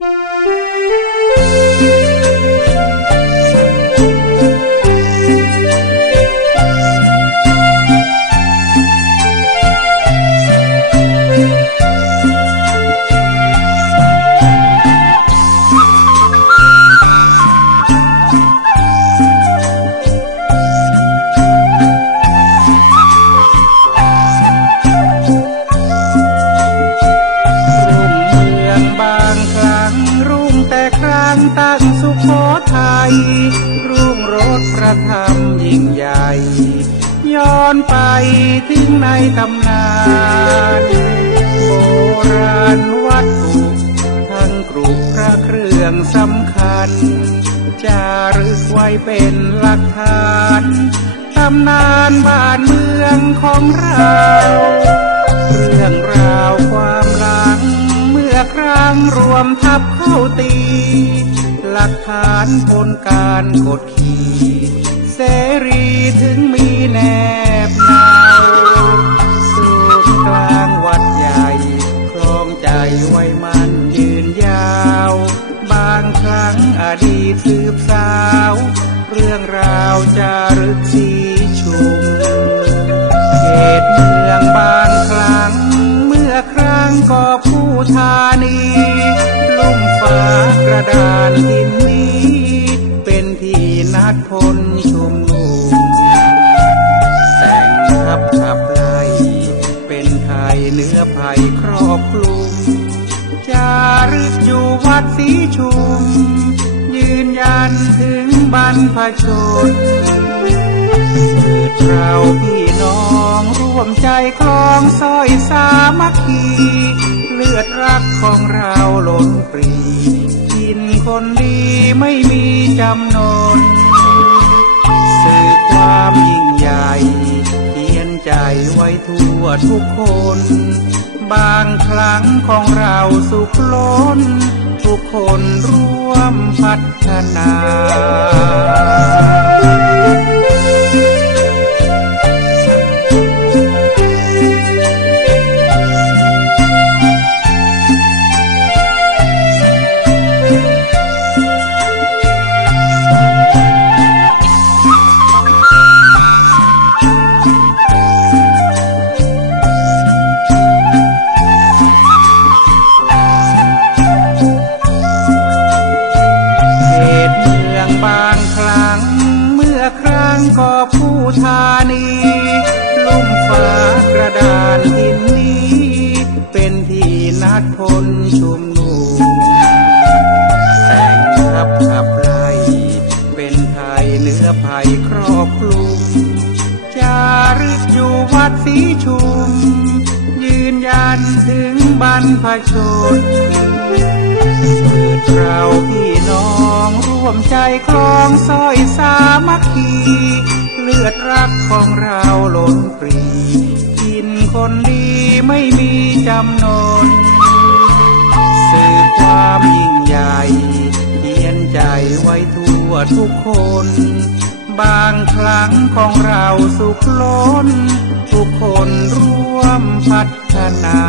you ตั้งสุโขทัยรุ่งโรดประทับยิ่งใหญ่ ย้อนไปถึงในตำนานโบราณวัตถุทั้งกรุพระเครื่องสำคัญ จารึกไว้เป็นหลักฐานตำนานบ้านเมืองของเรา เรื่องราว ครั้งรวมทับเข้าตี หลักฐานผลการกดขี่เสรีถึงมีแนบเนาสูงกลางวัดใหญ่คลองใจไว้มันยืนยาว บางครั้งอดีตสืบสาว เรื่องราวจารึกสี ก็ผู้ธานีลุ่มฟ้ากระดานทินนี้ เป็นที่นัดพลชุมนุมแต่งทับขับไล่เป็นไทยเนื้อภัยครอบคลุมจารึกอยู่วัดสีชุม ยืนยันถึงบรรพชนสืบเราพี วมใจคลองซอยสามัคคี เลือดรักของเราล้นปรีกินคนดีไม่มีจำนนสื่อความยิ่งใหญ่เขียนใจไว้ทั่วทุกคน บางครั้งของเราสุขล้น ทุกคนร่วมพัฒนา นีลุ่มฟ้ากระดานหินนี้ เป็นที่นัดพลชุมนุมแต่งทับขับไล่เป็นไทยเนื้อภัยครอบคลุมจารึกอยู่วัดสีชุม ยืนยันถึงบรรพชนสืบเราพี่น้องร่วมใจคลองซอยสามัคคี เลือดรักของเราล้นปรีกินคนดีไม่มีจำนนสื่อความยิ่งใหญ่เขียนใจไว้ทั่วทุกคน บางครั้งของเราสุขล้น ทุกคนร่วมพัฒนา